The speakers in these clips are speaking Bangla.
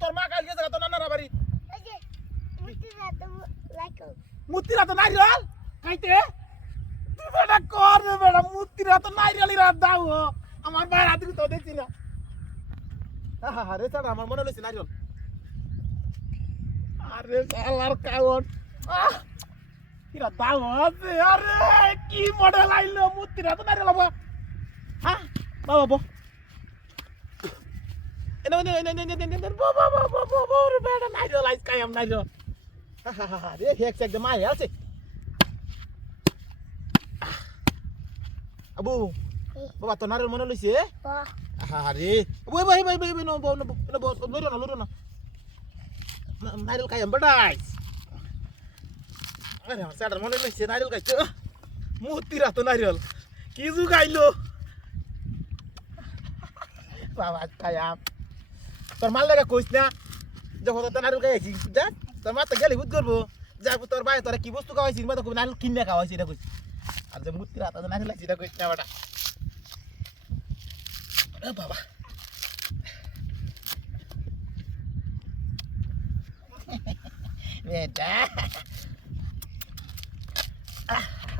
তোর মা কাল গেছে তো নানার বাড়ি ওই যে মুতিরা তো নারিয়াল খাইতে তুই বেটা কর রে বেটা মুতিরা তো নারিয়ালি রাত দাও আমার ভাই রাত তো দেখছি না রে স্যার আমার মনে হইছে নারিয়াল আরে শালার কাগজ কিরা দাও আছে আরে কি মডেল আইলো মুতিরা তো নারিয়াল বাবা হ্যাঁ বাবা বো এনে বাবা বাবা বাবা রে বেটা নারিয়াল আইস কায়াম নারিয়াল রে হেক চেক দে মারে আছে আবু বাবা তো নারিয়াল মনে লইছে আরে ওই ভাই ভাই ভাই নো লড়ো না নারিয়াল কায়াম বেটাই আরে আমার স্যার মনে লইছে নারিয়াল খাইছে মুতিরা তো নারিয়াল কি জু গাইলো বাবা কায়াম তোর মাল লাগা কইছ না যখন তো নারিয়াল খাইছি যা তোর মা তো গেলি বুঝ করবো যাই তোর ভাই তোরা কি বস্তু খাওয়াইছিস মা তো নারিয়াল কিনে খাওয়াইছি এটা কইছ আর যে মুতিরা তো নারিয়াল খাইছি এটা কইছ না বেটা আরে বাবা বেটা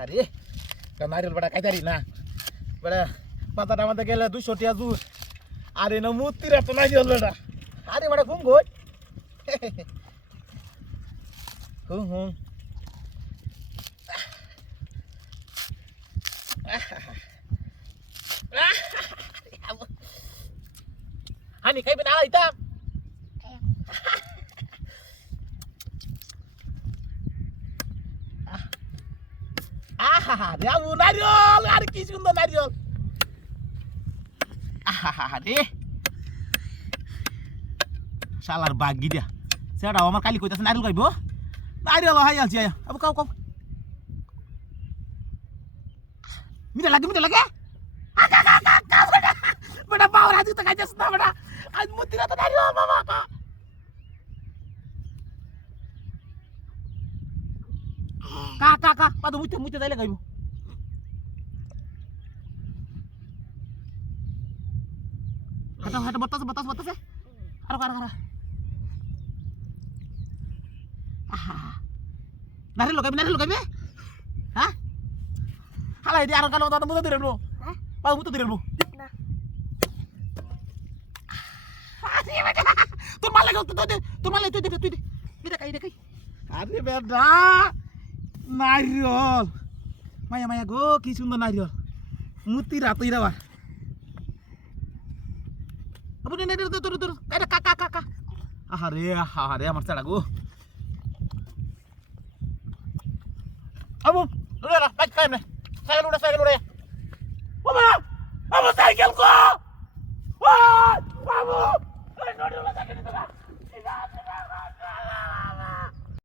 আরে তো নারিয়াল বেটা খাইতারি না বেটা পাতাটা আমাদের গেলে 200 টাকা জুস আরে না মুতিরা তো নারিয়াল বেটা আরে বেটা ঘুম গই হুম Hani kayo binala itam. Dia naryol, ari ki sundo naryol. Deh. Salar bagi dia. Saya ada omar kali kau tas naryol kau, naryol hayal sih ya. Abu kau. Minta lagi. Beda power aja tak aja sudah beda. Aja mutina tuh naryol mama kak. Kak, padu mutia tadi lagi bu. Ada batas ya. Arah. Naryol kami. Hah? Halai di arah kalau tata muta tidak bro. Padu muta tidak bro. তোর মাল লাগাও তোর মাল তুই দেখাই আরে বেটা নারিয়াল মায়া গো কি সুন্দর নারিয়াল মুতি রাতই রাবা আপনি নে তোর এটা কাকা আরে আমার ছাড়া গো আবু লুড়া বাইক খাইম না সাইকেল উড়া